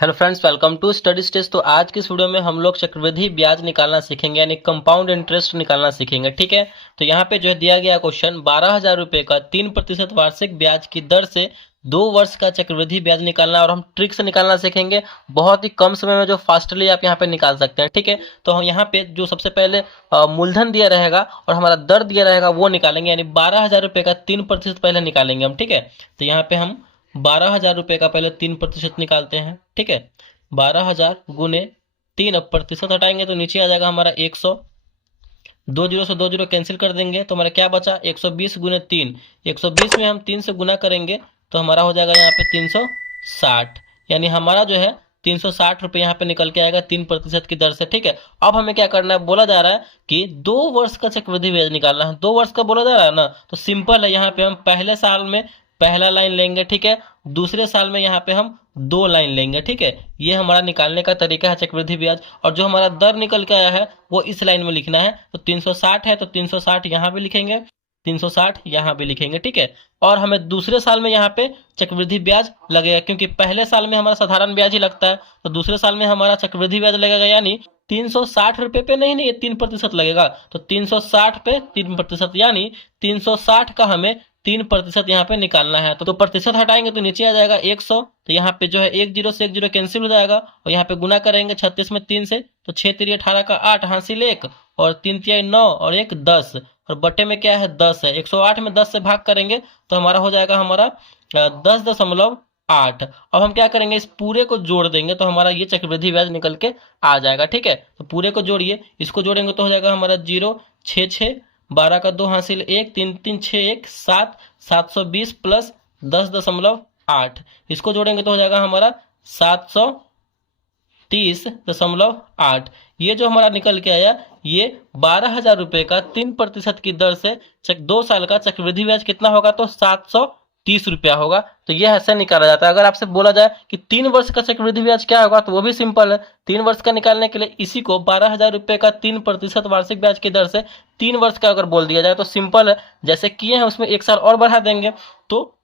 Hello friends, welcome to Study Stage. तो आज की इस वीडियो में हम लोग चक्रवृद्धि ब्याज निकालना सीखेंगे, यानी कंपाउंड इंटरेस्ट निकालना सीखेंगे। ठीक है, तो यहाँ पे जो है दिया गया क्वेश्चन 12,000 रुपए का 3% वार्षिक ब्याज की दर से 2 वर्ष का चक्रवृद्धि ब्याज निकालना, और हम ट्रिक से निकालना सीखेंगे। बहुत ही कम समय में जो फास्टली आप यहाँ पे निकाल सकते हैं। ठीक है, तो हम यहाँ पे जो सबसे पहले मूलधन दिया रहेगा और हमारा दर दिया रहेगा वो निकालेंगे, यानी 12,000 रुपए का 3% पहले निकालेंगे हम। ठीक है, तो यहाँ पे हम 12,000 रुपए का पहले 3% निकालते हैं। ठीक है, 12,000 गुने 3, अब प्रतिशत हटाएंगे तो नीचे आ जाएगा हमारा 100। 2 जीरो से 2 जीरो कैंसिल कर देंगे तो हमारा क्या बचा, 120 गुने 3। 120 में हम 3 से गुना करेंगे तो हमारा हो जाएगा यहाँ पे 360, यानी हमारा जो है 360 रुपये यहाँ पे निकल के आएगा 3% की दर से। ठीक है, अब हमें क्या करना है, बोला जा रहा है कि 2 वर्ष का चक्रवृद्धि ब्याज निकालना है। 2 वर्ष का बोला जा रहा है ना, तो सिंपल है, यहाँ पे हम पहले साल में पहला लाइन लेंगे। ठीक है, दूसरे साल में यहाँ पे हम 2 लाइन लेंगे। ठीक है, ये हमारा निकालने का तरीका है चक्रवृद्धि ब्याज। और जो हमारा दर निकल के आया है वो इस लाइन में लिखना है। तो 360 है तो 360 यहाँ पे लिखेंगे, 360 यहाँ पे लिखेंगे। ठीक है, और हमें दूसरे साल में यहाँ पे चक्रवृद्धि ब्याज लगेगा, क्योंकि पहले साल में हमारा साधारण ब्याज ही लगता है, तो दूसरे साल में हमारा चक्रवृद्धि ब्याज लगेगा, यानी 360 रुपये पे नहीं नहीं 3% लगेगा। तो 360 पे 3%, यानी 360 का हमें 3% यहाँ पे निकालना है। तो प्रतिशत हटाएंगे तो नीचे आ जाएगा 100। तो यहाँ पे जो है 1 जीरो से 1 जीरो कैंसिल हो जाएगा, और यहाँ पे गुना करेंगे 36 में 3 से, तो 6 तिरी 18 का 8 हासिल 1, और 3 तिहाई 9 और 1 10, और बटे में क्या है 10 है। 108 में 10 से भाग करेंगे तो हमारा हो जाएगा हमारा 10.8। अब हम क्या करेंगे, इस पूरे को जोड़ देंगे तो हमारा ये चक्रवृद्धि ब्याज निकल के आ जाएगा। ठीक है, तो पूरे को जोड़िए, इसको जोड़ेंगे तो हो जाएगा हमारा 0 6 6, 12 का 2 हासिल 1, 3 3 6 1 7, 720 प्लस 10.8, इसको जोड़ेंगे तो हो जाएगा हमारा 730.8। ये जो हमारा निकल के आया, ये 12,000 रुपए का 3% की दर से 2 साल का चक्रवृद्धि ब्याज कितना होगा, तो 730 रुपया होगा। तो ये ऐसे निकाला जाता है। अगर आपसे बोला जाए कि 3 वर्ष का चक्रवृद्धि ब्याज क्या होगा, तो वो भी सिंपल है। 3 वर्ष का निकालने के लिए इसी को 12,000 रुपए का 3% वार्षिक ब्याज की दर से 3 वर्ष का अगर बोल दिया जाए तो सिंपल है, जैसे किए हैं उसमें 1 साल और बढ़ा देंगे। तो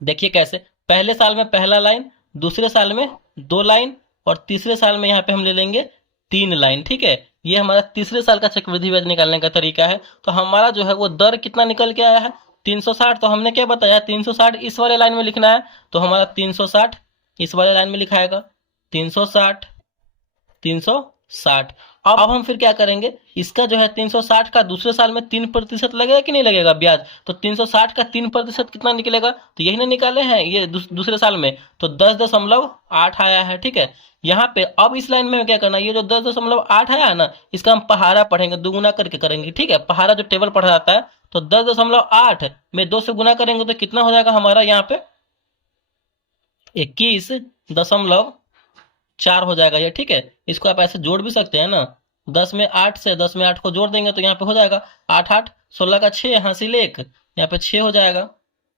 देखिए कैसे, पहले साल में पहला लाइन, दूसरे साल में 2 लाइन, और तीसरे साल में यहाँ पे हम ले लेंगे 3 लाइन। ठीक है, ये हमारा तीसरे साल का चक्रवृद्धि ब्याज निकालने का तरीका है। तो हमारा जो है वो दर कितना निकल के आया है, 360। तो हमने क्या बताया, 360 इस वाले लाइन में लिखना है, तो हमारा 360 इस वाले लाइन में लिखाएगा, 360 360। अब हम फिर क्या करेंगे, इसका जो है 360 का दूसरे साल में 3% लगेगा कि नहीं लगेगा ब्याज, तो 360 का 3% कितना निकलेगा, तो यही ना निकाले हैं ये दूसरे साल में, तो 10.8 आया है। ठीक है, यहाँ पे अब इस लाइन में क्या करना है, ये जो 10.8 आया है ना, इसका हम पहाड़ा पढ़ेंगे, दुगुना करके करेंगे। ठीक है, पहाड़ा जो टेबल पढ़ा जाता है, तो 10.8 में 2 से गुना करेंगे तो कितना हो जाएगा हमारा यहाँ पे 21.4 हो जाएगा ये। ठीक है, इसको आप ऐसे जोड़ भी सकते हैं ना, 10 में 8 से 10 में 8 को जोड़ देंगे तो यहाँ पे हो जाएगा 8 8, 16 का 6 हासिल 1, यहाँ पे 6 हो जाएगा,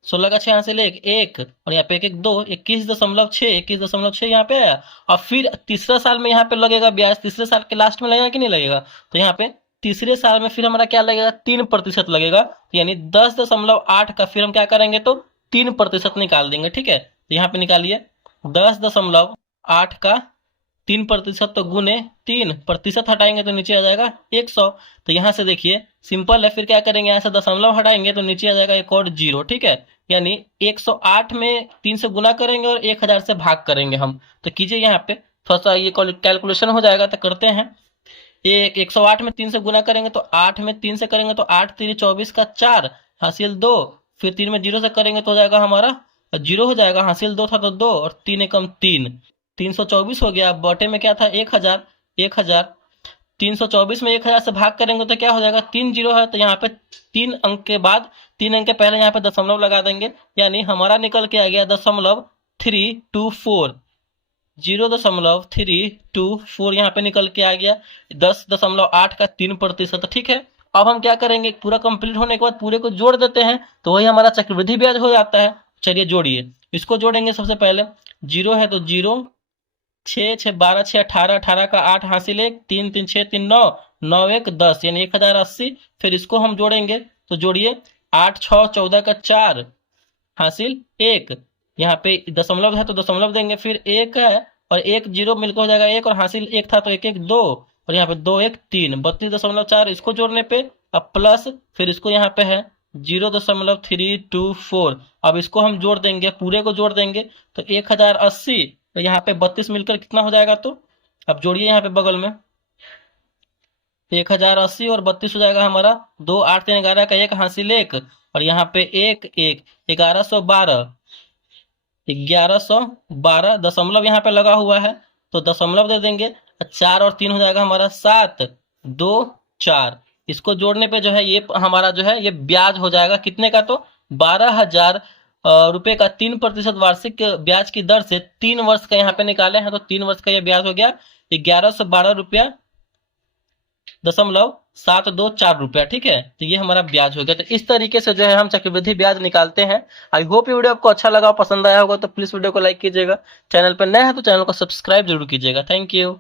16 का 6 हासिल 1 1, और यहाँ पे 1 1 2, 21.6 यहाँ पे आया। और फिर तीसरा साल में यहाँ पे लगेगा ब्याज, तीसरे साल के लास्ट में लगेगा कि नहीं लगेगा, तो यहाँ पे तीसरे साल में फिर हमारा क्या लगेगा, 3% लगेगा, तो यानी 10.8 का फिर हम क्या करेंगे, तो 3% निकाल देंगे। ठीक है, तो यहाँ पे निकालिए 10.8 का 3%, तो गुने 3%, प्रतिशत हटाएंगे तो नीचे आ जाएगा 100। तो यहाँ से देखिए सिंपल है, फिर क्या करेंगे, यहाँ से दशमलव हटाएंगे तो नीचे आ जाएगा एक और 0। ठीक है, यानी 108 में 3 से गुना करेंगे और 1000 से भाग करेंगे हम। तो कीजिए यहाँ पे थोड़ा सा ये कैलकुलेशन हो जाएगा, तो करते हैं। 108 में 3 से गुना करेंगे तो 8 में 3 से करेंगे तो 8 3 24 का 4 हासिल 2, फिर 3 में 0 से करेंगे तो हो जाएगा हमारा 0 हो जाएगा, हासिल 2 था तो 2, और 3 एकम 3, 324 हो गया। बटे में क्या था 1000, 1000 324 में 1000 से भाग करेंगे तो क्या हो जाएगा, 3 जीरो है, तो यहाँ पे 3 अंक के बाद 3 अंक के पहले यहाँ पे दशमलव लगा देंगे, यानी हमारा निकल के आ गया 0.324, 0.324 यहाँ पे निकल के आ गया 10.8 का 3%। ठीक है, अब हम क्या करेंगे, पूरा कंप्लीट होने के बाद पूरे को जोड़ देते हैं तो वही हमारा चक्रवृद्धि ब्याज हो जाता है। चलिए जोड़िए, इसको जोड़ेंगे सबसे पहले, 0 है तो 0, 6 6 12 6 18, 18 का 8 हासिल 1, 3 3 6 3 9, 9 1 10, यानी 1080। फिर इसको हम जोड़ेंगे तो जोड़िए, 8 6 14 का 4 हासिल 1, यहाँ पे दशमलव है तो दशमलव देंगे, फिर 1 है और एक जीरो मिलकर हो जाएगा एक, और हासिल एक था तो एक एक दो, और यहाँ पे दो एक तीन, 32.4 इसको जोड़ने पे, अब प्लस फिर इसको यहाँ पे है 0.324। अब इसको हम जोड़ देंगे, पूरे को जोड़ देंगे तो 1080, तो यहाँ पे 32 मिलकर कितना हो जाएगा, तो अब जोड़िए यहाँ पे बगल में, 1080 और 32 हो जाएगा हमारा 2 8 3 11 का एक हासिल एक, और यहाँ पे एक एक 1112, 1112 दशमलव यहाँ पे लगा हुआ है तो दशमलव दे देंगे, 4 और 3 हो जाएगा हमारा 7 2 4। इसको जोड़ने पे जो है ये हमारा जो है ये ब्याज हो जाएगा कितने का, तो 12,000 रुपए का 3% वार्षिक ब्याज की दर से 3 वर्ष का यहाँ पे निकाले हैं, तो 3 वर्ष का ये ब्याज हो गया 1112 रुपया 724 रुपया। ठीक है, तो ये हमारा ब्याज हो गया। तो इस तरीके से जो है हम चक्रवृद्धि ब्याज निकालते हैं। आई होप ये वीडियो आपको अच्छा लगा, पसंद आया होगा, तो प्लीज वीडियो को लाइक कीजिएगा। चैनल पर नए हैं तो चैनल को सब्सक्राइब जरूर कीजिएगा। Thank you.